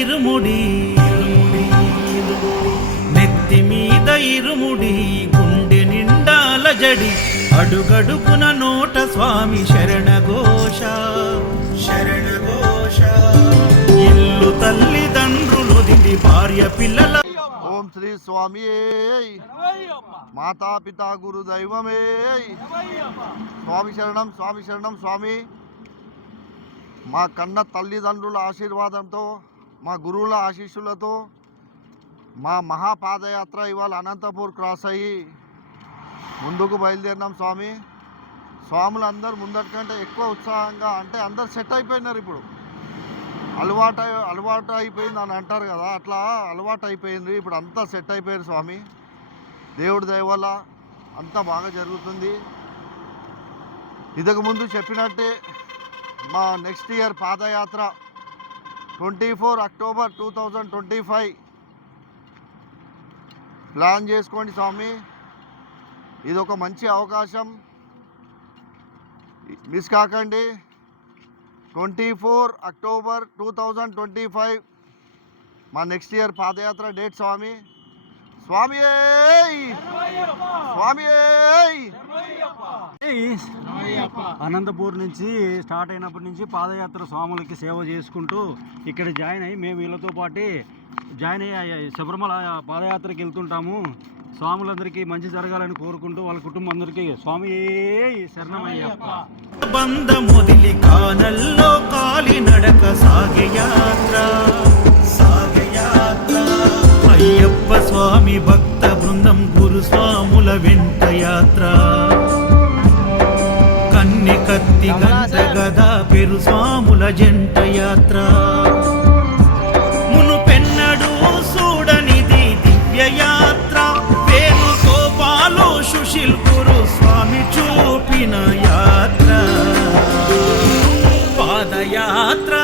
ఇరుముడి నెత్తి మీద ఇరుముడి గుండె నిండాల జడి అడుగడుగున నోట స్వామి శరణఘోష శరణఘోష ఇల్లు తల్లిదండ్రులు దిది భార్య పిల్లల ఓం శ్రీ స్వామి మాతాపితా గురు దైవమే స్వామి శరణం స్వామి శరణం స్వామి. మా కన్న తల్లిదండ్రుల ఆశీర్వాదంతో మా గురువుల ఆశీస్సులతో మా మహాపాదయాత్ర ఇవాళ అనంతపూర్ క్రాస్ అయ్యి ముందుకు బయలుదేరినాం స్వామి. స్వాములు అందరు ముందటి కంటే ఎక్కువ ఉత్సాహంగా అంటే అందరు సెట్ అయిపోయినారు. ఇప్పుడు అలవాటు అయిపోయింది అని అంటారు కదా, అట్లా అలవాటు అయిపోయింది. ఇప్పుడు అంతా సెట్ అయిపోయారు స్వామి. దేవుడి దయ వల్ల అంతా బాగా జరుగుతుంది. ఇంతకు ముందు చెప్పినట్టే మా నెక్స్ట్ ఇయర్ పాదయాత్ర 24 అక్టోబర్ 2025 ప్లాన్ చేసుకోండి స్వామి. ఇది ఒక మంచి అవకాశం, మిస్ కాకండి. 24 అక్టోబర్ 2025 మా నెక్స్ట్ ఇయర్ పాదయాత్ర డేట్ స్వామి. స్వామి స్వామి అనంతపూర్ నుంచి స్టార్ట్ అయినప్పటి నుంచి పాదయాత్ర స్వాములకి సేవ చేసుకుంటూ ఇక్కడ జాయిన్ అయ్యి మేము వీళ్ళతో పాటు జాయిన్ అయ్యి శబరిమల పాదయాత్రకి వెళ్తుంటాము. స్వాములందరికీ మంచి జరగాలని కోరుకుంటూ వాళ్ళ కుటుంబం అందరికీ స్వామి శరణమయ్యప్ప. బంధముదిలి కానల్లో కాలి నడక సాగే యాత్ర అయ్యప్ప స్వామి భక్త బృందం గురుస్వాముల వెంట యాత్ర. కన్నె కత్తి గంట గద పెరు స్వాముల జంట యాత్ర. మునుపెన్నడు చూడనిది దివ్య యాత్ర. వేణుగోపాలు సుశీల్ గురు స్వామి చూపిన యాత్ర పాదయాత్ర.